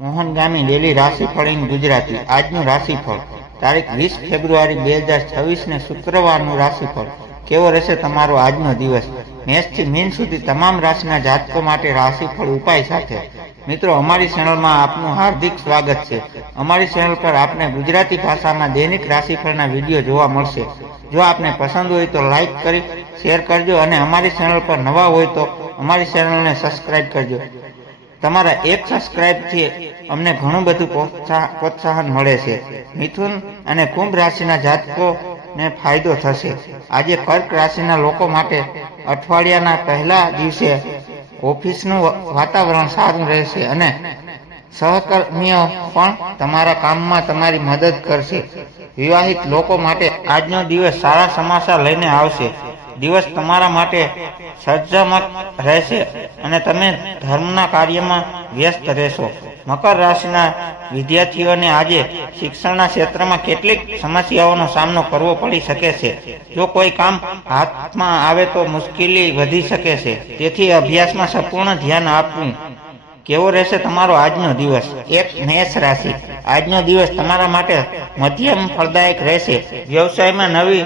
મોહન ગામી daily રાશિફળ in Gujarati. આજનું રાશિફળ તારીખ 20 ફેબ્રુઆરી 2026 ને શુક્રવારનું રાશિફળ। કેવો રહેશે તમારો આજનો દિવસ? મેષથી મીન સુધી તમામ રાશિના જાતકો માટે રાશિફળ ઉપાય સાથે। મિત્રો, અમારી ચેનલમાં આપનું હાર્દિક સ્વાગત છે। અમારી ચેનલ પર આપને ગુજરાતી ભાષામાં દૈનિક રાશિફળના વિડીયો જોવા મળશે। જો આપને પસંદ હોય તો લાઈક કરી શેર કરજો અને અમારી ચેનલ પર નવા હોય તો અમારી ચેનલને સબસ્ક્રાઇબ કરજો। તમારા એક સબસ્ક્રાઇબથી અમને ઘણું બધું પ્રોત્સાહન મળે છે। મિથુન અને કુંભ રાશિના જાતકોને ફાયદો થશે। આજે કર્ક રાશિના લોકો માટે અઠવાડિયાના પહેલા દિવસે ઓફિસનું વાતાવરણ સારું રહેશે અને સહકર્મીઓ પણ તમારા કામમાં તમારી મદદ કરશે। વિવાહિત લોકો માટે આજનો દિવસ સારા સમાચાર લઈને આવશે। દિવસ તમારા માટે સર્જનાત્મક રહેશે અને તમે ધર્મના કાર્યમાં વ્યસ્ત રહેશો। મકર રાશિના વિદ્યાર્થીઓને આજે શિક્ષણના ક્ષેત્રમાં કેટલીક સમસ્યાઓનો સામનો કરવો પડી શકે છે। જો કોઈ કામ હાથમાં આવે તો મુશ્કેલી વધી શકે છે, તેથી અભ્યાસમાં સંપૂર્ણ ધ્યાન આપવું। કેવો રહેશે તમારો આજનો દિવસ? એક મેષ રાશિ। આજનો દિવસ તમારા માટે મધ્યમ ફળદાયક રહેશે। વ્યવસાયમાં નવી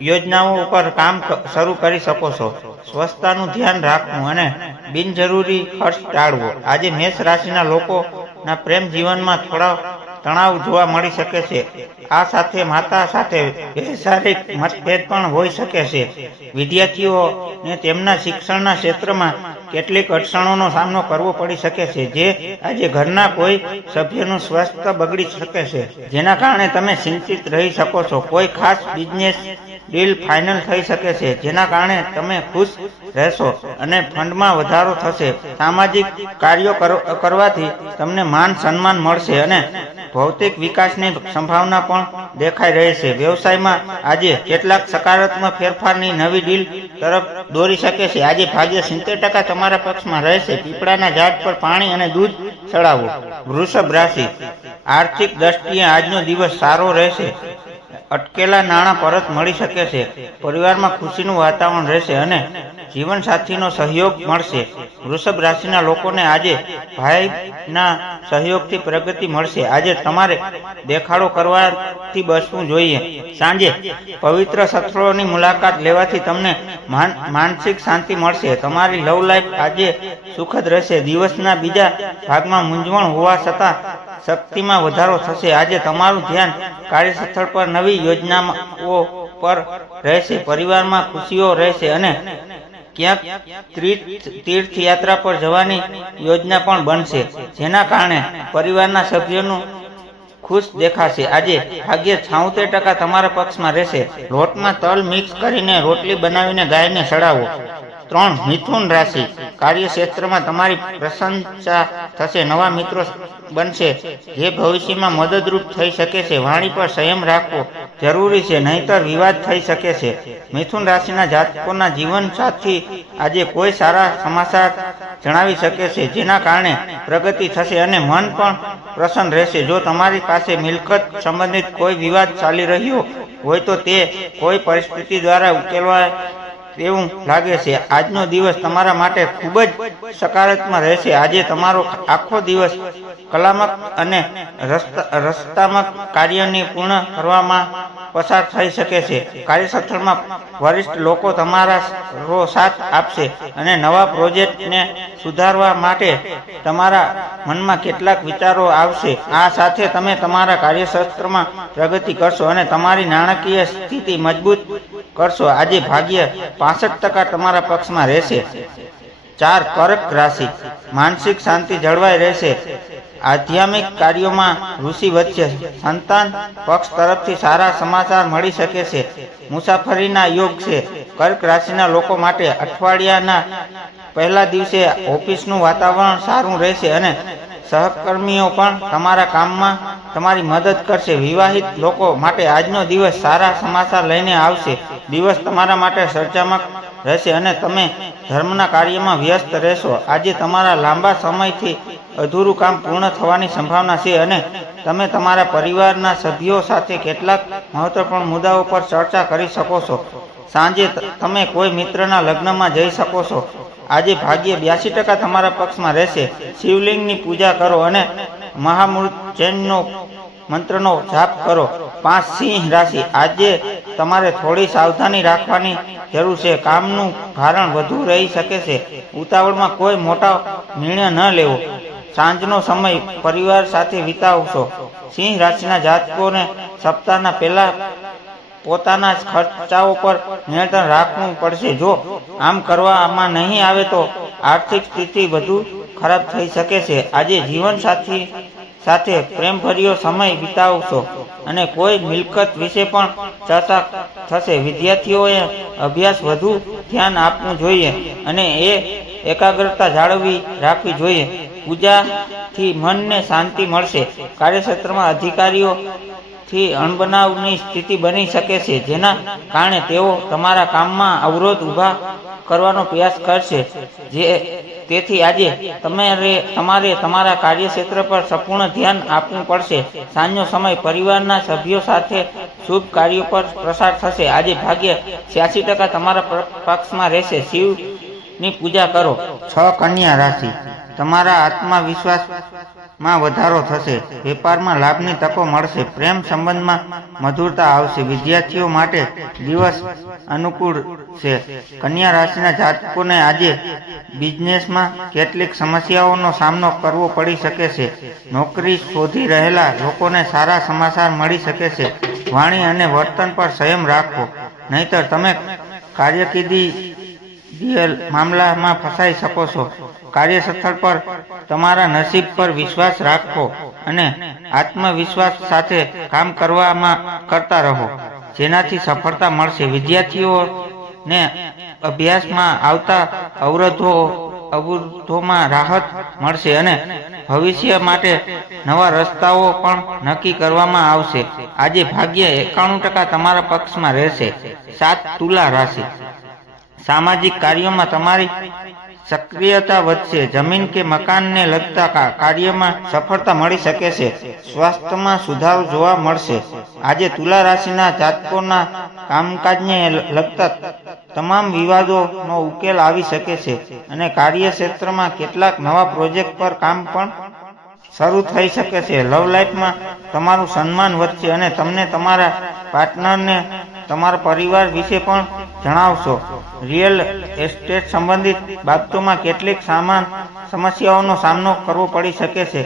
યોજનાઓ ઉપર કામ શરૂ કરી શકો છો। સ્વચ્છતાનું ધ્યાન રાખવું અને બિનજરૂરી ખર્ચ ટાળવો। આજે મેષ રાશિના લોકોના પ્રેમ જીવનમાં થોડા તણાવ જોવા મળી શકે છે। આ સાથે માતા સાથે વૈચારિક મતભેદ પણ હોઈ શકે છે। વિદ્યાર્થીઓને તેમના શિક્ષણના ક્ષેત્રમાં કેટલીક અડચણોનો સામનો કરવો પડી શકે છે, જે આજે ઘરના કોઈ સભ્યનું સ્વાસ્થ્ય બગડી શકે છે, જેના કારણે તમે ચિંતિત રહી શકો છો। કોઈ ખાસ બિઝનેસ ડીલ ફાઇનલ થઈ શકે છે, જેના કારણે તમે ખુશ રહેશો અને ફંડમાં વધારો થશે। સામાજિક કાર્યો કરવાથી તમને માન સન્માન મળશે અને ભૌતિક વિકાસની સંભાવના પણ દેખાઈ રહી છે। વ્યવસાયમાં આજે કેટલાક સકારાત્મક ફેરફારની નવી ડીલ તરફ દોરી શકે છે। આજે ભાગ્ય 70% તમારા પક્ષમાં રહેશે। પીપળાના ઝાડ પર પાણી અને દૂધ ચડાવો। વૃષભ રાશિ। આર્થિક દ્રષ્ટિએ આજનો દિવસ સારો રહેશે। અટકેલા નાણાં પરત મળી શકે છે। પરિવારમાં ખુશીનું વાતાવરણ રહેશે અને જીવનસાથીનો સહયોગ મળશે। વૃષભ રાશિના લોકોને આજે ભાઈના સહયોગથી પ્રગતિ મળશે। આજે તમારે દેખાડો કરવાથી બચવું જોઈએ। સાંજે પવિત્ર સ્થળોની મુલાકાત લેવાથી તમને માનસિક શાંતિ મળશે। તમારી લવ લાઈફ આજે સુખદ રહેશે। દિવસના બીજા ભાગમાં મૂંઝવણ હોવા છતાં શક્તિમાં વધારો થશે। આજે તમારું ધ્યાન કાર્યસ્થળ પર નવી યોજનાઓ પર રહેશે। પરિવારમાં ખુશીઓ રહેશે અને ક્યાંક તીર્થયાત્રા પર જવાની યોજના પણ બનશે, જેના કારણે પરિવારના સભ્યોનું ખુશ દેખાશે। આજે ભાગ્ય 76% તમારા પક્ષમાં રહેશે। લોટમાં તલ મિક્સ કરીને રોટલી બનાવીને ગાયને ચડાવો। 3. મિથુન રાશિ। કાર્યક્ષેત્રમાં તમારી પ્રશંસા થશે। નવા મિત્રો બનશે જે ભવિષ્યમાં મદદરૂપ થઈ શકે છે। વાણી પર સંયમ રાખવો જરૂરી છે, નહીંતર વિવાદ થઈ શકે છે। મિથુન રાશિના જાતકોના જીવનસાથી આજે કોઈ સારા સમાચાર જણાવી શકે છે, જેના કારણે પ્રગતિ થશે અને મન પણ પ્રસન્ન રહેશે। જો તમારી પાસે મિલકત સંબંધિત કોઈ વિવાદ ચાલી રહ્યો હોય તો તે કોઈ પરિસ્થિતિ દ્વારા ઉકેલવા તેવું લાગે છે। આજનો દિવસ તમારા માટે ખૂબ જ સકારાત્મક રહેશે। આજે તમારો આખો દિવસ કલાત્મક અને રચનાત્મક કાર્યની પૂર્ણ કરવામાં પસાર થઈ શકે છે। કાર્યસ્થળમાં વરિષ્ઠ લોકો તમારો સાથ આપશે અને નવા પ્રોજેક્ટને સુધારવા માટે તમારા મનમાં કેટલાક વિચારો આવશે। આ સાથે તમે તમારા કાર્યક્ષેત્રમાં પ્રગતિ કરશો અને તમારી નાણાકીય સ્થિતિ મજબૂત કરશો। આજે ભાગ્ય 65% તમારા પક્ષમાં રહેશે। 4. કર્ક રાશિ। માનસિક શાંતિ જળવાઈ રહેશે। આધ્યાત્મિક કાર્યોમાં રુચિ વધશે। સંતાન પક્ષ તરફથી સારા સમાચાર મળી શકે છે। મુસાફરીના યોગ છે। કર્ક રાશિના લોકો માટે અઠવાડિયાના પહેલા દિવસે ઓફિસનું વાતાવરણ સારું રહેશે અને સહકર્મીઓ પણ તમારા કામમાં તમારી મદદ કરશે। વિવાહિત લોકો માટે આજનો દિવસ સારા સમાચાર લઈને આવશે। દિવસ તમારા માટે સર્જનાત્મક રહેશે અને તમે ધર્મના કાર્યમાં વ્યસ્ત રહેશો। આજે તમારા લાંબા સમયથી અધૂરું કામ પૂર્ણ થવાની સંભાવના છે અને તમે તમારા પરિવારના સભ્યો સાથે કેટલાક મહત્વપૂર્ણ મુદ્દાઓ પર ચર્ચા કરી શકો છો। સાંજે તમે કોઈ મિત્રના લગ્નમાં જઈ શકો છો। આજે ભાગ્ય 82% તમારા પક્ષમાં રહેશે. શિવલિંગની પૂજા કરો અને મહામૃત્યુંજયનો મંત્રનો જાપ કરો. 5 સિંહ રાશિ, આજે તમારે થોડી સાવધાની રાખવાની જરૂર છે. કામનું ભારણ વધુ રહી શકે છે. ઉતાવળમાં કોઈ મોટા નિર્ણય ન લેવો. સાંજનો સમય પરિવાર સાથે વિતાવશો. સિંહ રાશિના જાતકોને સપ્તાહના પહેલા પોતાના ખર્ચાઓ પર નિયંત્રણ રાખવું પડશે. જો આમ કરવામાં નહીં આવે તો આર્થિક સ્થિતિ વધુ ખરાબ થઈ શકે છે. આજે જીવનસાથી સાથે પ્રેમભર્યો સમય વિતાવશો અને કોઈ મિલકત વિશે પણ ચર્ચા થશે. વિદ્યાર્થીઓએ અભ્યાસ વધુ ધ્યાન આપવું જોઈએ અને એકાગ્રતા જાળવી રાખવી જોઈએ. પૂજાથી મનને શાંતિ મળશે. કાર્યક્ષેત્રમાં અધિકારીઓથી અણબનાવની સ્થિતિ બની શકે છે, જેના કારણે તેઓ તમારા કામમાં અવરોધ ઊભા કરવાનો પ્રયાસ કરશે. તેથી આજે તમારે તમારા કાર્યક્ષેત્ર પર સંપૂર્ણ ધ્યાન આપવું પડશે. સાંજનો સમય પરિવારના સભ્યો સાથે શુભ કાર્યો પર પસાર થશે. આજે ભાગ્ય 86% તમારા પક્ષમાં રહેશે. શિવની પૂજા કરો. 6 કન્યા રાશિ, તમારા આત્મવિશ્વાસમાં વધારો થશે. વેપારમાં લાભની તકો મળશે. પ્રેમ સંબંધમાં મધુરતા આવશે. વિદ્યાર્થીઓ માટે દિવસ અનુકૂળ છે. કન્યા રાશિના જાતકોને આજે બિઝનેસમાં કેટલીક સમસ્યાઓનો સામનો કરવો પડી શકે છે. નોકરી શોધી રહેલા લોકોને સારા સમાચાર મળી શકે છે. વાણી અને વર્તન પર સંયમ રાખો, નહીંતર તમે કારકિર્દી મામલામાં ફસાઈ શકો છો. કાર્યસ્થળ પર તમારા નસીબ પર વિશ્વાસ રાખો અને આત્મવિશ્વાસ સાથે કામ કરતા રહો, જેનાથી સફળતા મળશે. વિદ્યાર્થીઓને અભ્યાસમાં આવતા અવરોધોમાં રાહત મળશે અને ભવિષ્ય માટે નવા રસ્તાઓ પણ નક્કી કરવામાં આવશે. આજે ભાગ્ય 91% તમારા પક્ષમાં રહેશે. 7 તુલા રાશિ, સામાજિક કાર્યોમાં તમારી સક્રિયતા વધશે. જમીન કે મકાનને લગતા કાર્યમાં સફળતા મળી શકે છે. સ્વાસ્થ્યમાં સુધારો જોવા મળશે. આજે તુલા રાશિના જાતકોના કામકાજને લગતા તમામ વિવાદોનો ઉકેલ આવી શકે છે અને કાર્યક્ષેત્રમાં કેટલાક નવા પ્રોજેક્ટ પર કામ પણ શરૂ થઈ શકે છે. લવ લાઈફમાં તમારું સન્માન વધશે અને તમને તમારા પાર્ટનરને તમારા પરિવાર વિશે પણ જણાવશો. રિયલ એસ્ટેટ સંબંધિત બાબતોમાં કેટલીક સમસ્યાઓનો સામનો કરવો પડી શકે છે.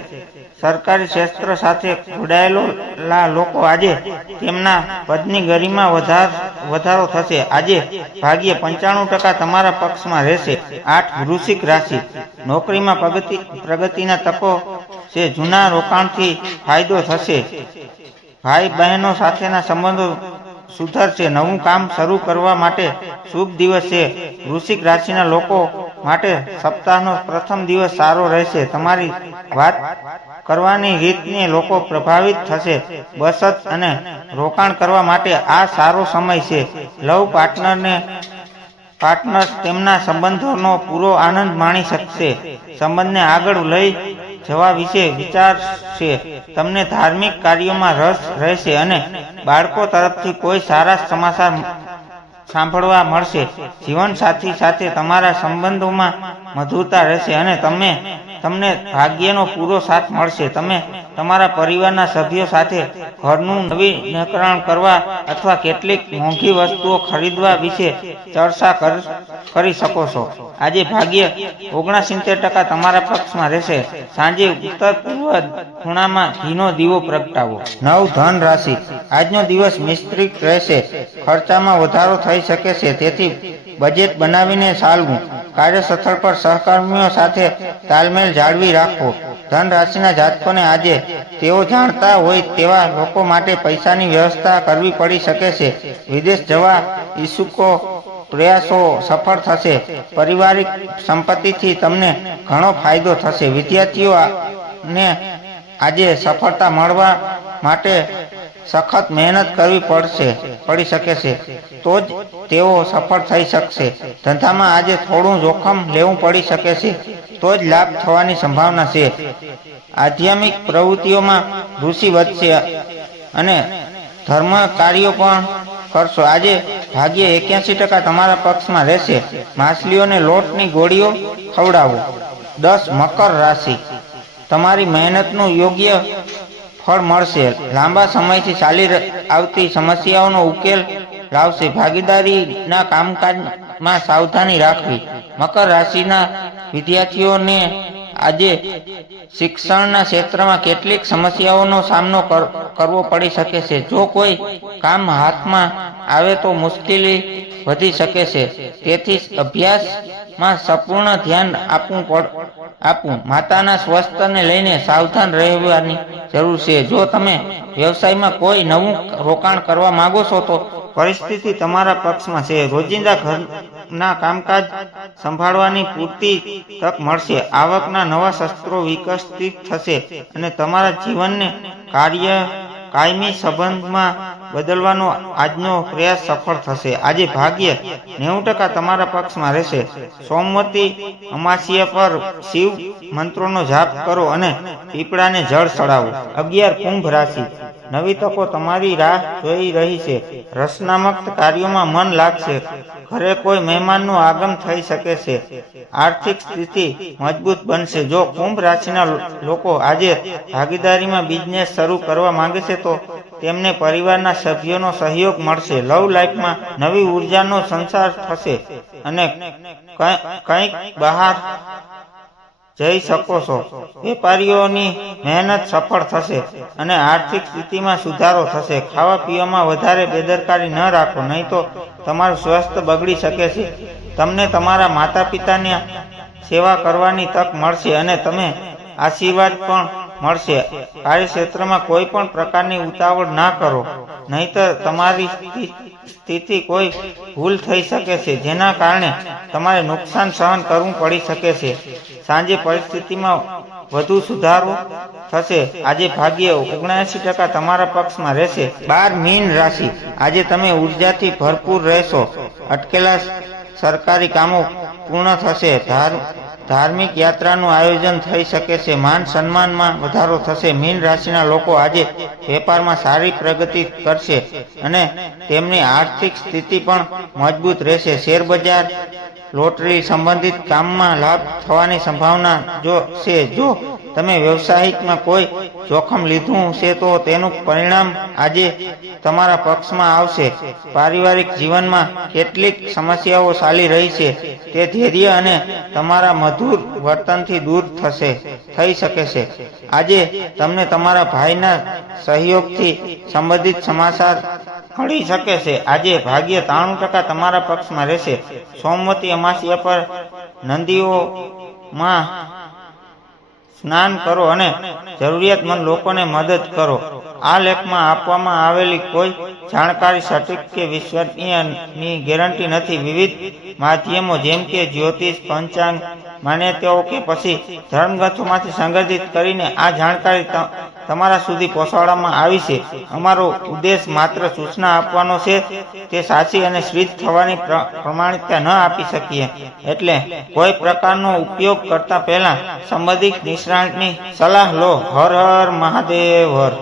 સરકારી ક્ષેત્ર સાથે જોડાયેલા લોકો આજે તેમના પદની ગરિમા વધારો થશે. આજે ભાગ્ય 95% તમારા પક્ષમાં રહેશે. 8 વૃશ્ચિક રાશિ, નોકરીમાં પ્રગતિના તકો છે. જૂના રોકાણથી ફાયદો થશે. ભાઈ બહેનો સાથેના સંબંધો સુધરશે. નવું કામ શરૂ કરવા માટે શુભ દિવસ છે. વૃશ્ચિક રાશિના લોકો માટે સપ્તાહનો પ્રથમ દિવસ સારો રહેશે. તમારી વાત કરવાની રીતને લોકો પ્રભાવિત થશે. બચત અને રોકાણ કરવા માટે આ સારો સમય છે. લવ પાર્ટનર્સ તેમના સંબંધોનો પૂરો આનંદ માણી શકશે. સંબંધને આગળ લઈ જવા વિશે વિચારશે. તમને ધાર્મિક કાર્યોમાં રસ રહેશે અને બાળકો તરફથી કોઈ સારા સમાચાર સાંભળવા મળશે. જીવનસાથી સાથે તમારા સંબંધોમાં મધુરતા રહેશે અને તમને ભાગ્યનો પૂરો સાથ મળશે. તમે તમારા પરિવારના સભ્યો સાથે ઘરનું નવીનીકરણ કરવા અથવા કેટલીક મોંઘી વસ્તુઓ ખરીદવા વિશે ચર્ચા કરી શકો છો. આજે ભાગ્ય 69% તમારા પક્ષમાં રહેશે. સાંજે ઉત્તર પૂર્વ ખૂણામાં ઘીનો દીવો પ્રગટાવો. 9 ધન રાશિ, આજનો દિવસ મિશ્રિત રહેશે. ખર્ચામાં વધારો થઈ શકે છે, તેથી બજેટ બનાવીને ચાલવું. કાર્યસ્થળ પર સહકર્મીઓ સાથે તાલમેલ જાળવી રાખવો. ધન રાશિના જાતકોને આજે તેઓ જાણતા હોય તેવા લોકો માટે પૈસાની વ્યવસ્થા કરવી પડી શકે છે. વિદેશ જવા ઈચ્છુકો પ્રયાસો સફળ થશે. પારિવારિક સંપત્તિથી તમને ઘણો ફાયદો થશે. વિદ્યાર્થીઓને આજે સફળતા મળવા માટે સખત મહેનત કરવી પડી શકે છે, તો જ તેઓ સફળ થઈ શકશે. ધંધામાં આજે થોડું જોખમ લેવું પડી શકે છે, તો જ લાભ થવાની સંભાવના છે. આધ્યાત્મિક પ્રવૃત્તિઓમાં રુચિ વધશે અને ધર્મ કાર્યો પણ કરશો. આજે ભાગ્ય 81% તમારા પક્ષમાં રહેશે. માછલીઓને લોટની ગોળીઓ ખવડાવો. 10. મકર રાશિ, તમારી મહેનતનું યોગ્ય ફળ મળશે. લાંબા સમયથી ચાલી આવતી સમસ્યાઓનો ઉકેલ લાવશે. ભાગીદારીના કામકાજમાં સાવધાની રાખવી. મકર રાશિના વિદ્યાર્થીઓને આજે શિક્ષણના ક્ષેત્રમાં કેટલીક સમસ્યાઓનો સામનો કરવો પડી શકે છે. જો કોઈ કામ હાથમાં આવે તો મુશ્કેલી વધી શકે છે. તેથી અભ્યાસમાં સંપૂર્ણ ધ્યાન આપવું. માતાના સ્વાસ્થ્યને લઈને સાવધાન રહેવાની જરૂર છે. જો તમે વ્યવસાયમાં કોઈ નવું રોકાણ કરવા માંગો છો તો પરિસ્થિતિ તમારા પક્ષમાં છે. રોજિંદા ઘરના કામકાજ સંભાળવાની પૂરતી તક મળશે. આવકના નવા શસ્ત્રો વિકસિત થશે અને તમારા જીવનને કાયમી સંબંધમાં બદલવાનો આજનો પ્રયાસ સફળ થશે. આજે ભાગ્ય 90% તમારા પક્ષમાં રહેશે. સોમવતી અમાસ્યા પર શિવ મંત્રોનો જાપ કરો અને પીપળાને જળ ચડાવો. 11. કુંભ રાશિ, નવી તકો તમારી રાહ જોઈ રહી છે. રચનાત્મક કાર્યોમાં મન લાગશે. ઘરે કોઈ મહેમાનનું આગમન થઈ શકે છે. આર્થિક સ્થિતિ મજબૂત બનશે. જો કુંભ રાશિના લોકો આજે ભાગીદારીમાં બિઝનેસ શરૂ કરવા માંગે છે તો તેમને પરિવારના સભ્યોનો સહયોગ મળશે. લવ લાઈફમાં નવી ઉર્જાનો સંચાર થશે અને કંઈક બહાર જઈ શકો છો. વેપારીઓની મહેનત સફળ થશે અને આર્થિક સ્થિતિમાં સુધારો થશે. ખાવા પીવામાં વધારે બેદરકારી ન રાખો, નહીં તો તમારું સ્વાસ્થ્ય બગડી શકે છે. તમને તમારા માતા પિતાની સેવા કરવાની તક મળશે અને તમે આશીર્વાદ પણ મળશે. કાર્યક્ષેત્રમાં કોઈ પણ પ્રકારની ઉતાવળ ના કરો, નહીંતર તમારી સ્થિતિ કોઈ ભૂલ થઈ શકે છે જેના કારણે તમારે નુકસાન સહન કરવું પડી શકે છે. સાંજે પરિસ્થિતિમાં વધુ સુધારો થશે. આજે ભાગ્ય 79% તમારા પક્ષમાં રહેશે. 12. મીન રાશિ, આજે તમે ઉર્જાથી ભરપૂર રહેશો. અટકેલા સરકારી કામો પૂર્ણ થશે. ધાર્મિક યાત્રાનું આયોજન થઈ શકે છે. માન સન્માનમાં વધારો થશે. મીન રાશિના લોકો આજે વેપારમાં સારી પ્રગતિ કરશે અને તેમની આર્થિક સ્થિતિ પણ મજબૂત રહેશે. શેરબજાર, લોટરી સંબંધિત કામમાં લાભ થવાની સંભાવના છે. જો તમે વ્યવસાયિકમાં કોઈ જોખમ લીધું છે તો તેનું પરિણામ આજે તમારા પક્ષમાં આવશે. પારિવારિક જીવનમાં કેટલીક સમસ્યાઓ ચાલી રહી છે તે ધૈર્ય અને તમારા મધુર વર્તનથી દૂર થઈ શકે છે. આજે તમને તમારા ભાઈના સહયોગથી સંબંધિત સમાચાર મળી શકે છે. આજે ભાગ્ય 93% તમારા પક્ષમાં રહેશે. સોમવતી અમાસ્યા પર નદીઓમાં સ્નાન કરો અને જરૂરિયાતમંદ લોકોને મદદ કરો. આ લેખમાં આપવામાં આવેલી કોઈ જાણકારી સટીક કે વિશ્વસનીયની ગેરંટી નથી. વિવિધ માધ્યમો જેમ કે જ્યોતિષ, પંચાંગ, માન્યતાઓ કે પછી ધર્મગ્રંથોમાંથી સંગ્રહિત કરીને આ જાણકારી તમારા સુધી પહોંચાડવામાં આવી છે. અમારો ઉદ્દેશ માત્ર સૂચના આપવાનો છે. તે સાચી અને સિદ્ધ થવાની પ્રમાણિકતા ન આપી શકીએ. એટલે કોઈ પ્રકારનો ઉપયોગ કરતા પહેલા સંબંધિત નિષ્ણાતની સલાહ લો. હર હર મહાદેવ હર.